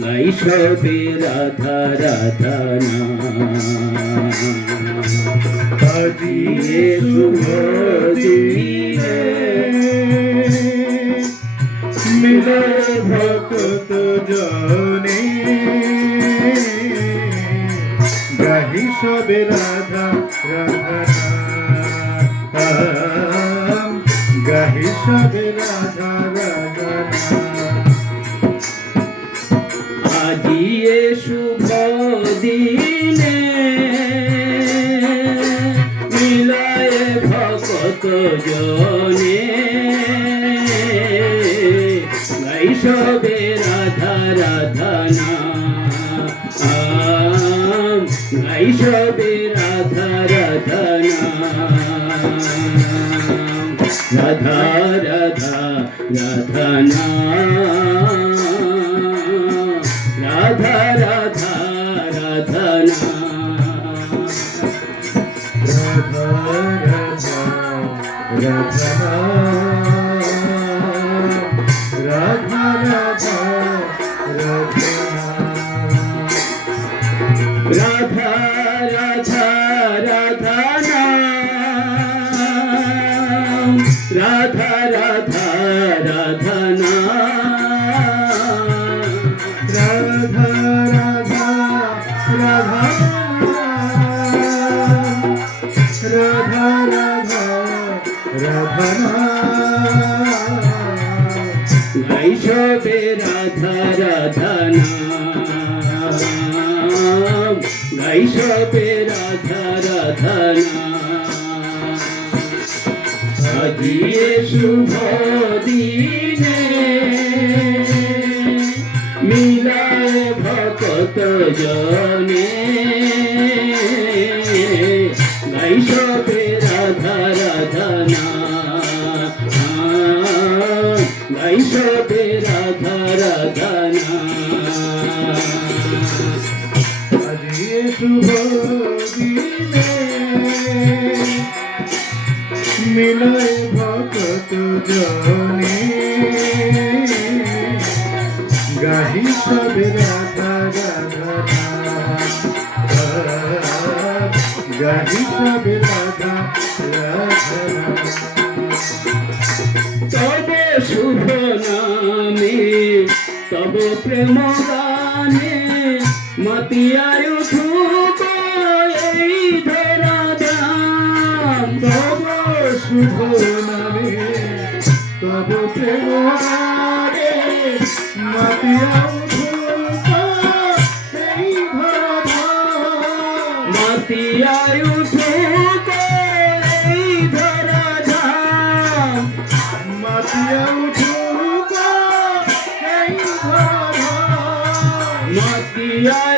নৈষবে রাধা রাধা দিনে মিলে ভক্ত জনে গাহি সবে রাধা রাধা গাহি সবে শুভ দিনে মিলায় ভকত জনে। নৈষবে রাধা রাধা নাম। নৈষবে রাধা রাধা রাধা রাধা রাধা राधा নৈষবে রাধা রাধা নাম। নৈষবে রাধা রাধা নাম। শুভ দিনে মিলায় ভকত জনে। গাই সবে রাধা রাধা আজকে শুভ দিনে মিলাই ভকত জনে। গাহি সবে তব প্রেম গানে মতিয়ায়ু yeah.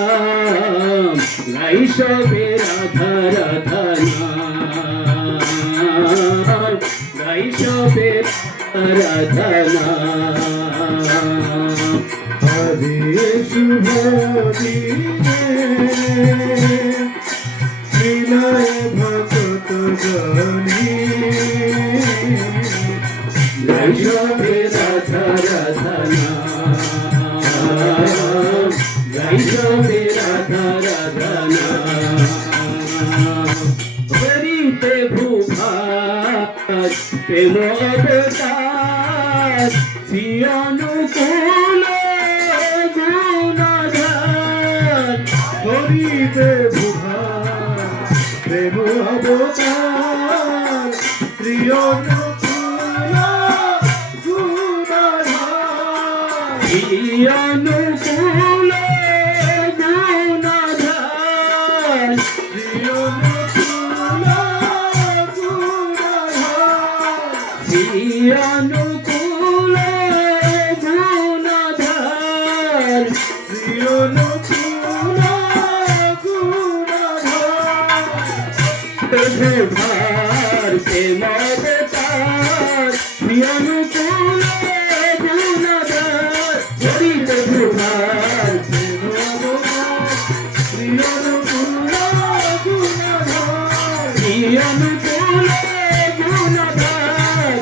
রাম নাই সবে রাধা রাধা নাম নাই সবে রাধা নাম হরে হরে রাধা রাধা হরিতে ভুভা প্রেম অবতার শ্রীয়ানুকূল গুণাধার হরিতে প্রভুভার প্রেম অবতার শ্রী অনুকূল গুণাধার হরি প্রভুভার প্রেম অবতার প্রিয় অনুকূল গুণাধার শ্রী অনুকূল গুণাধার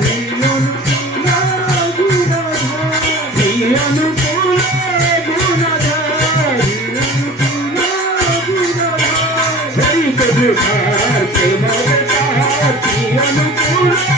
শ্রী অনুকূল গুণাধার হরি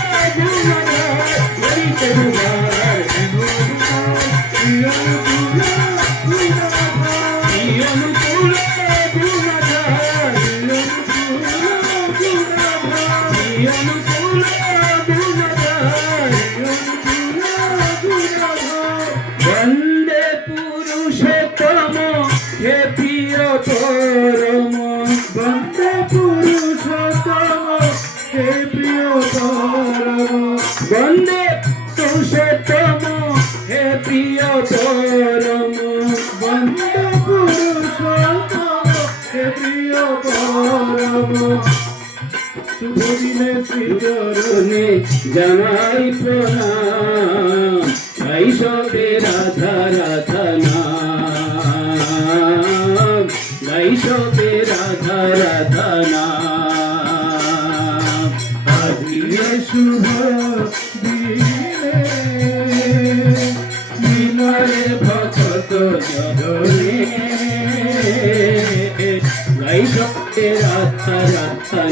দিনে শ্রীচরণ চরণে জানাই প্রণাম সবে রাধা রাধা নাম সবে রাধা রাধা নাম। শৈশবে রাধা রাধা